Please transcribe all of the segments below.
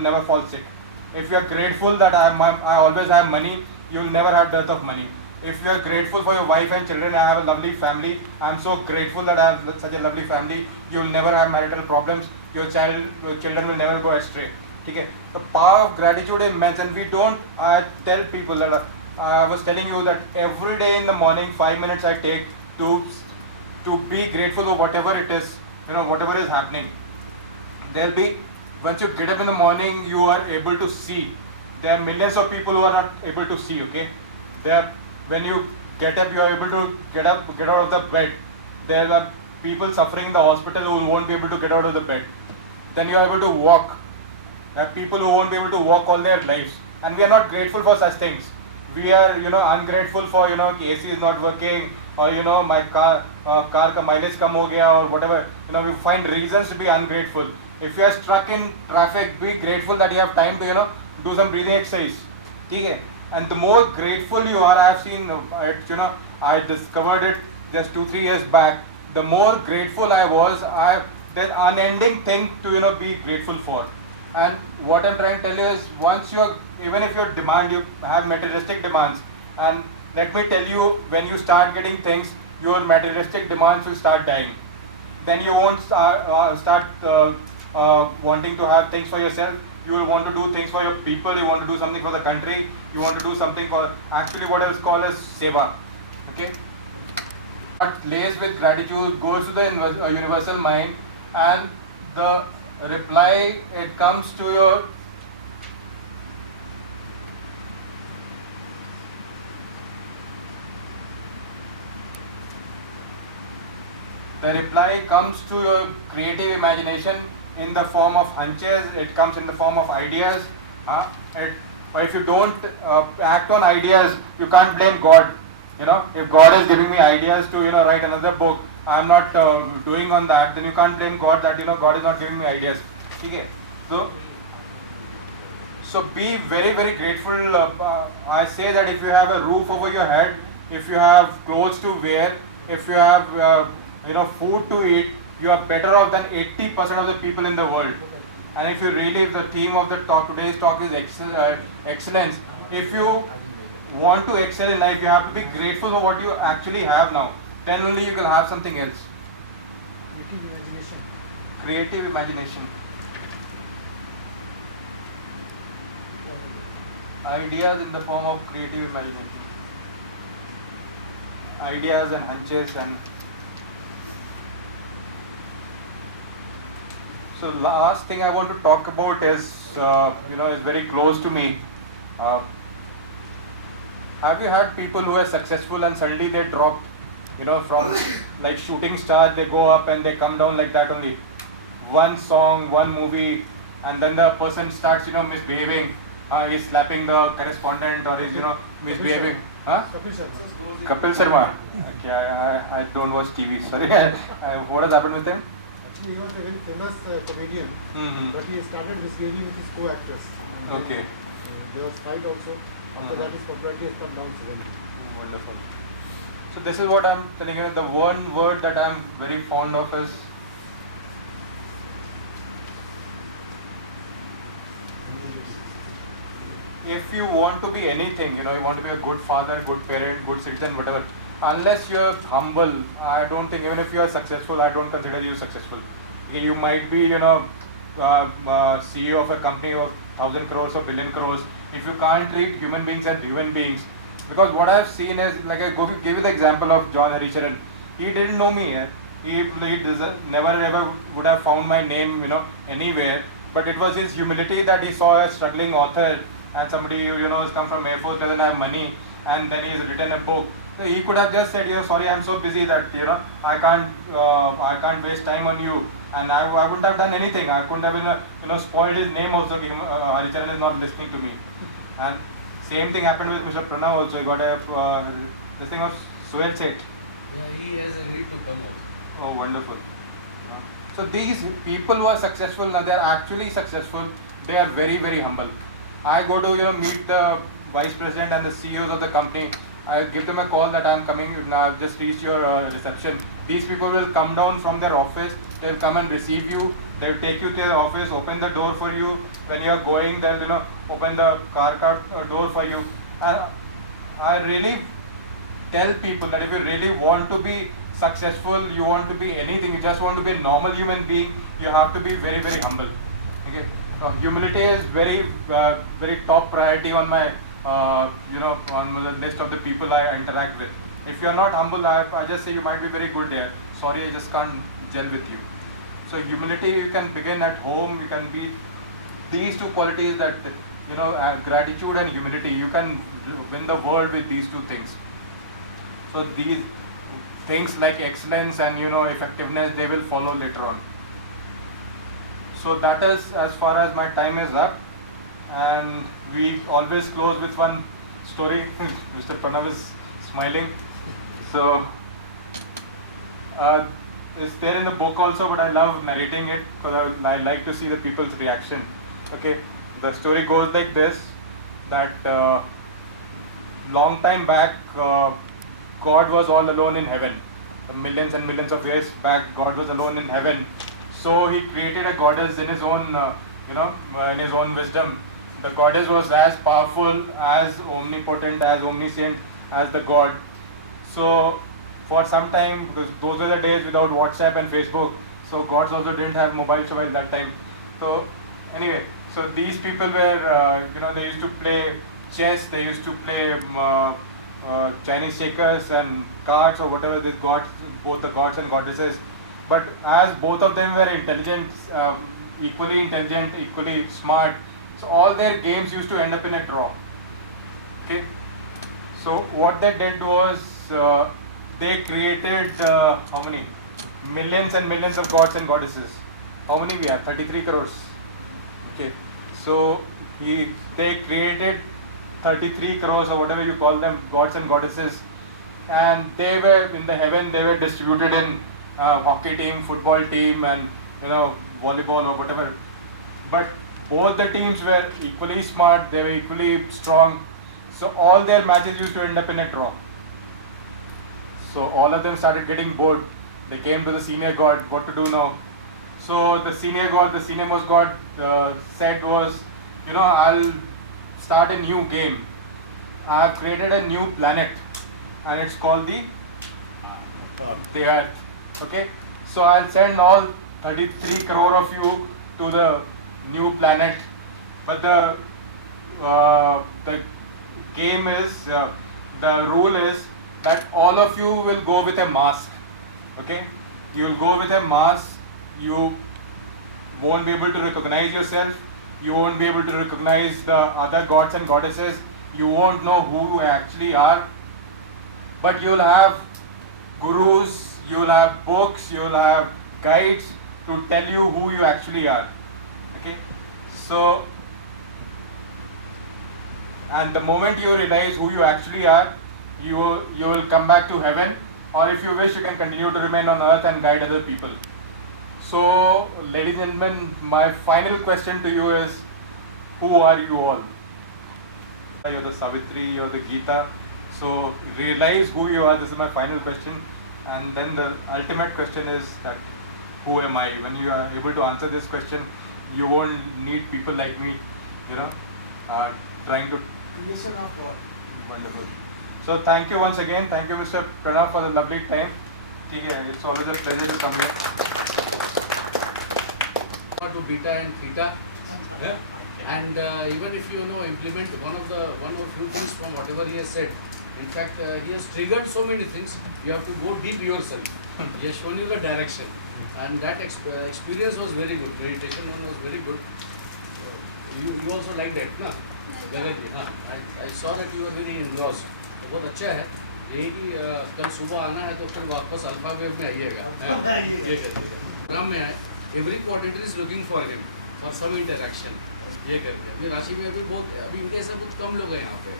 will never fall sick. If you are grateful that I always have money, you will never have dearth of money. If you are grateful for your wife and children, I have a lovely family. I am so grateful that I have such a lovely family. You will never have marital problems. Your children will never go astray. Okay? The power of gratitude is immense, and we don't. I tell people that I was telling you that every day in the morning, 5 minutes I take to be grateful for whatever it is, whatever is happening. There'll be, once you get up in the morning, you are able to see. There are millions of people who are not able to see. Okay, when you get up, you are able to get out of the bed. There are people suffering in the hospital who won't be able to get out of the bed. Then you are able to walk. There are people who won't be able to walk all their lives, and we are not grateful for such things. We are, ungrateful for, AC is not working, or my car ka mileage kam ho gaya, or whatever. We find reasons to be ungrateful. If you are stuck in traffic, be grateful that you have time to, do some breathing exercise. Okay? And the more grateful you are, I have seen it, I discovered it just 2-3 years back. The more grateful I was, there's unending thing to, be grateful for. And what I'm trying to tell you is, even if your demand, you have materialistic demands, and let me tell you, when you start getting things, your materialistic demands will start dying. Then you won't start wanting to have things for yourself. You will want to do things for your people. You want to do something for the country. You want to do something for, actually what is called as seva. Okay? What lays with gratitude goes to the universal mind, and the reply, it comes to your creative imagination in the form of hunches. It comes in the form of ideas. But if you don't act on ideas, you can't blame God. If God is giving me ideas to write another book, I am not doing on that, then you can't blame God that God is not giving me ideas. Okay? So be very, very grateful. I say that if you have a roof over your head, if you have clothes to wear, if you have food to eat, you are better off than 80% of the people in the world. And if you really, the theme of the today's talk is excellence. If you want to excel in life, you have to be grateful for what you actually have now. Then only you can have something else. Creative imagination. Ideas in the form of creative imagination. Ideas and hunches and. So last thing I want to talk about is, is very close to me. Have you had people who are successful and suddenly they dropped, from like shooting stars, they go up and they come down like that only. One song, one movie, and then the person starts, misbehaving. He's slapping the correspondent, or he's, misbehaving. Kapil Sharma. Okay, I don't watch TV. Sorry. What has happened with him? Actually, he was a very famous comedian, but he started misbehaving with his co-actors. Okay. There was fight also. After that, his popularity has come down severely. Wonderful. So this is what I'm telling you. The one word that I'm very fond of is if you want to be anything, you want to be a good father, good parent, good citizen, whatever, unless you're humble, I don't think, even if you are successful, I don't consider you successful. You might be, CEO of a company of 1,000 crores or billion crores. If you can't treat human beings as human beings, because what I've seen is, like I give you the example of John Haricharan. He didn't know me. He never ever would have found my name, anywhere. But it was his humility that he saw a struggling author and somebody who has come from Air Force, doesn't have money, and then he's written a book. So he could have just said, sorry, I'm so busy that I can't waste time on you, and I wouldn't have done anything. I couldn't have spoiled his name also. Haricharan is not listening to me. And same thing happened with Mr. Pranav also. He got this thing of Suel Seth. Yeah, he has agreed to come also. Oh, wonderful. So these people who are successful, now they are actually successful. They are very, very humble. I go to meet the vice president and the CEOs of the company. I give them a call that I'm coming. Now I've just reached your reception. These people will come down from their office. They'll come and receive you. They will take you to their office, open the door for you. When you are going, they'll open the car door for you. And I really tell people that if you really want to be successful, you want to be anything, you just want to be a normal human being, you have to be very, very humble. Okay, humility is very, very top priority on my, on the list of the people I interact with. If you are not humble, I just say you might be very good there. Sorry, I just can't gel with you. So humility, you can begin at home. You can be these two qualities, that gratitude and humility. You can win the world with these two things. So these things like excellence and effectiveness, they will follow later on. So that is as far as my time is up, and we always close with one story. Mr. Pranav is smiling. So it's there in the book also, but I love narrating it because I like to see the people's reaction. Okay, the story goes like this: that long time back, God was all alone in heaven. Millions and millions of years back, God was alone in heaven. So He created a goddess in His own, in His own wisdom. The goddess was as powerful, as omnipotent, as omniscient as the God. So for some time, because those were the days without WhatsApp and Facebook, so gods also didn't have mobile that time. So anyway, so these people were, they used to play chess, they used to play Chinese checkers and cards or whatever these gods, both the gods and goddesses. But as both of them were intelligent, equally smart, so all their games used to end up in a draw. Okay. So what they did was they created how many? Millions and millions of gods and goddesses. How many we have? 33 crores. Okay. So they created 33 crores or whatever you call them, gods and goddesses, and they were in the heaven. They were distributed in hockey team, football team, and volleyball or whatever. But both the teams were equally smart. They were equally strong. So all their matches used to end up in a draw. So all of them started getting bored. They came to the senior god. What to do now? So the senior god, the senior most god, said was, I'll start a new game. I have created a new planet, and it's called the Earth. Okay, so I'll send all 33 crore of you to the new planet. But the game is, the rule is that all of you will go with a mask. Okay, you will go with a mask. You won't be able to recognize yourself. You won't be able to recognize the other gods and goddesses. You won't know who you actually are. But you will have gurus, you will have books, you will have guides to tell you who you actually are. Okay? So, and the moment you realize who you actually are, you will come back to heaven, or if you wish, you can continue to remain on earth and guide other people. So, ladies and gentlemen, my final question to you is, who are you all? You're the Savitri, you're the Gita. So, realize who you are. This is my final question. And then the ultimate question is that, who am I? When you are able to answer this question, you won't need people like me, trying to Listen of God. Wonderful. So thank you once again. Thank you, Mr. Pranav, for the lovely time. It's always a pleasure to come here. To beta and theta, and even if you implement one or few things from whatever he has said. In fact, he has triggered so many things. You have to go deep yourself. He has shown you the direction, and that experience was very good. Meditation one was very good. You also like that, na? I saw that you were very engrossed. तो बहुत अच्छा है. यही कि कल सुबह आना है तो फिर वापस अल्फा वेव में आइएगा. ये कहते हैं. प्रोग्राम में आए. Every coordinator is looking for him for some interaction. ये करते हैं. अभी राशि में अभी इनके ऐसे कुछ कम लोग हैं यहाँ पे.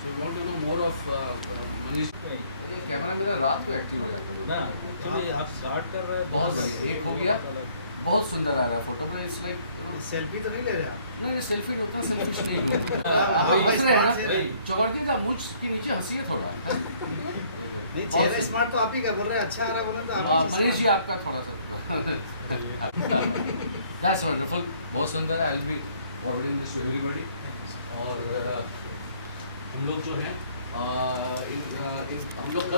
So you want to know more of Manish. ये कैमरा मेरा रात को एक्टिव है. ना एक्चुअली आप स्टार्ट कर रहे हैं बहुत एक हो गया. बहुत सुंदर आ रहा है फोटो पे. इट्स लाइक सेल्फी तो नहीं ले रहे आप? नहीं सेल्फी होता है. सेल्फी नहीं. चौड़के का मुझ के नीचे हंसी है थोड़ा. नहीं चेहरा स्मार्ट तो आप ही का बोल रहे हैं. अच्छा आ रहा है बोले तो आप मनीष जी आपका थोड़ा सा That's wonderful. बहुत सुंदर है. I'll be forwarding this to everybody. और हम लोग जो हैं